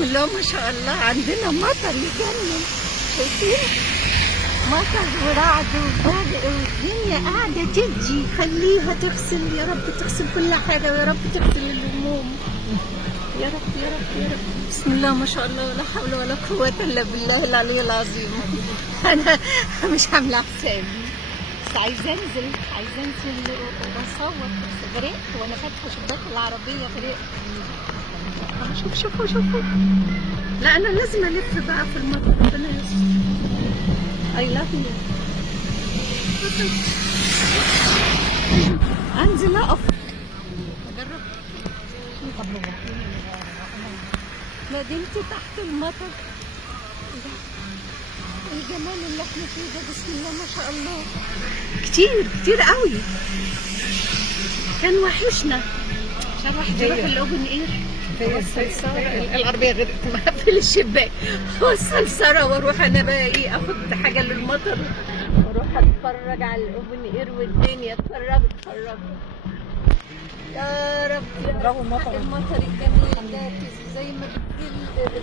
بسم الله ما شاء الله عندنا مطر يجنن. شايفين مطر ورعد وبرق والدنيا قاعدة تجي. خليها تغسل يا رب، تغسل كل حاجة ويا رب تغسل الهموم يا رب يا رب يا رب. بسم الله ما شاء الله ولا حول ولا قوة إلا بالله العلي العظيم. أنا مش عاملة حسابي بس عايزة أنزل وأصور بس غرقت وأنا فاتحة شباك العربية غرقت. شوفوا لا أنا لازم ألف بقى في المطر. ربنا يستر. I love you. أنزل أقف أجرب مدينتي تحت المطر. الجمال اللي احنا فيه ده بسم الله ما شاء الله. كتير قوي. كان وحشنا عشان واحد يروح الاوبن اير. العربية غير مقفل الشباك. اوصل سارة واروح انا بقى ايه اخد حاجة للمطر واروح اتفرج على الاوبن اير والدنيا. اتفرج يا رب يا رب. المطر الجميل ده زي ما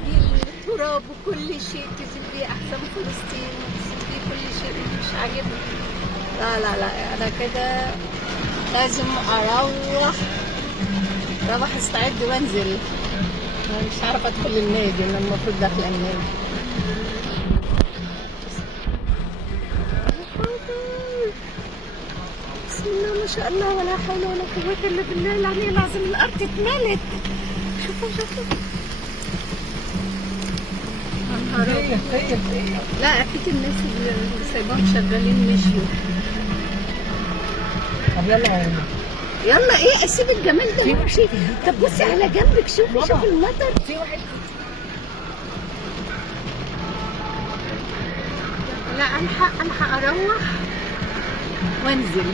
بيه التراب وكل شيء تزيد بيه احسن فلسطين وتزيد بيه كل شيء. مش عاجبني. لا انا كده لازم اروح استعد وانزل. انا مش عارفه ادخل النادي، انا المفروض داخله النادي. بسم الله ما شاء الله ولا حول ولا قوة الا بالله العلي العظيم. الارض اتملت. شوفوا لا اكيد الناس اللي سايباهم شغالين مشيوا. طب يلا ايه اسيب الجمال ده وامشي. طب بصي على جنبك شوفي المطر. في واحد لا الحق اروح وانزل.